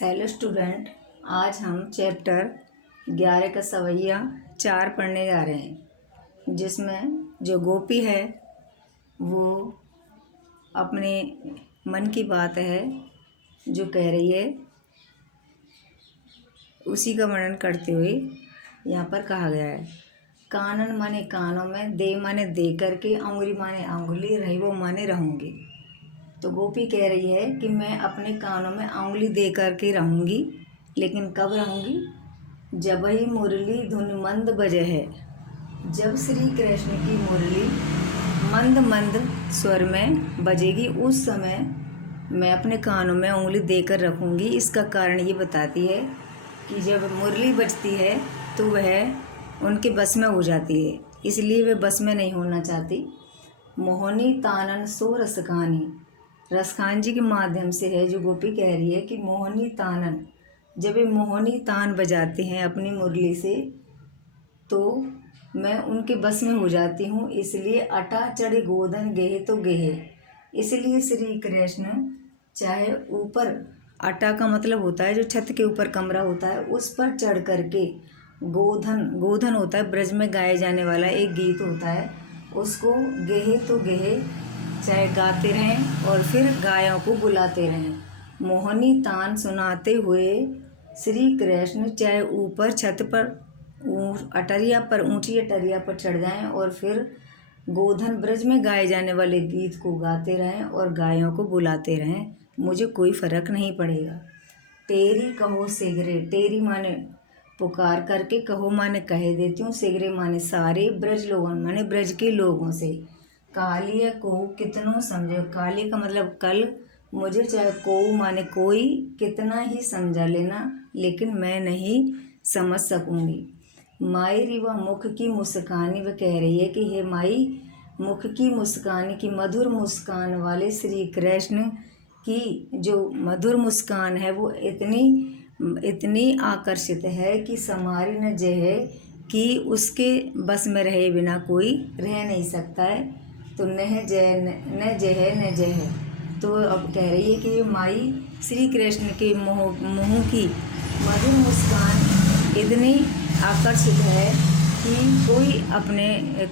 Hello student, आज हम chapter 11 का सवैया 4 पढ़ने जा रहे हैं, जिसमें जो गोपी है वो अपने मन की बात है जो कह रही है, उसी का वर्णन करते हुए यहाँ पर कहा गया है। कानन माने कानों में, दे माने दे करके, अंगुली माने अंगुली, रही वो माने रहूँगी। तो गोपी कह रही है कि मैं अपने कानों में अंगुली दे करके रहूँगी, लेकिन कब रहूँगी? जब ही मुरली धुन मंद बजे है। जब श्री कृष्ण की मुरली मंद मंद स्वर में बजेगी, उस समय मैं अपने कानों में उंगली देकर रखूँगी। इसका कारण ये बताती है कि जब मुरली बजती है तो वह उनके बस में हो जाती है, इसलिए वे बस में नहीं होना चाहती। मोहनी तानन सो रसखानी, रसखान जी के माध्यम से है जो गोपी कह रही है कि मोहनी तानन, जब ये मोहनी तान बजाते हैं अपनी मुरली से तो मैं उनके बस में हो जाती हूँ। इसलिए अटा चढ़े गोधन गेहे तो गेहे, इसलिए श्री कृष्ण चाहे ऊपर, अटा का मतलब होता है जो छत के ऊपर कमरा होता है उस पर चढ़ करके, गोधन होता है ब्रज में गाए जाने वाला एक गीत होता है, उसको गेहे तो गेहे चाहे गाते रहें और फिर गायों को बुलाते रहें। मोहनी तान सुनाते हुए श्री कृष्ण चाहे ऊपर छत पर अटरिया पर, ऊंची अटरिया पर चढ़ जाएं और फिर गोधन ब्रज में गाए जाने वाले गीत को गाते रहें और गायों को बुलाते रहें, मुझे कोई फ़र्क नहीं पड़ेगा। तेरी कहो सिगरे, तेरी माने पुकार करके, कहो माने कह देती हूँ, सिगरे माने सारे, ब्रज लोगों माने ब्रज के लोगों से। कालिया को कितनों समझो, काली का मतलब कल, मुझे चाहे को माने कोई कितना ही समझा लेना, लेकिन मैं नहीं समझ सकूंगी। माई रिवा मुख की मुस्कानी, वह कह रही है कि हे माई, मुख की मुस्कान की, मधुर मुस्कान वाले श्री कृष्ण की जो मधुर मुस्कान है वो इतनी आकर्षित है कि समारी न जहे, कि उसके बस में रहे बिना कोई रह नहीं सकता है। तो न जह, तो अब कह रही है कि माई श्री कृष्ण के मुँह की मधुर मुस्कान इतनी आकर्षित है कि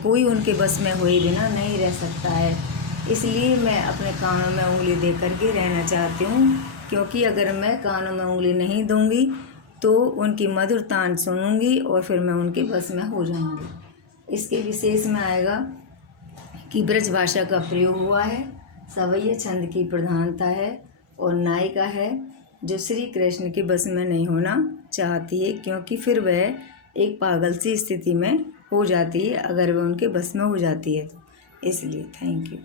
कोई उनके बस में हुए बिना नहीं रह सकता है। इसलिए मैं अपने कानों में उंगली दे करके रहना चाहती हूँ, क्योंकि अगर मैं कानों में उंगली नहीं दूंगी तो उनकी मधुर तान सुनूंगी और फिर मैं उनके बस में हो जाऊंगी। इसके विशेष में आएगा कि ब्रज भाषा का प्रयोग हुआ है, सवैया छंद की प्रधानता है और नायिका है जो श्री कृष्ण के बस में नहीं होना चाहती है, क्योंकि फिर वह एक पागल सी स्थिति में हो जाती है अगर वह उनके बस में हो जाती है तो। इसलिए थैंक यू।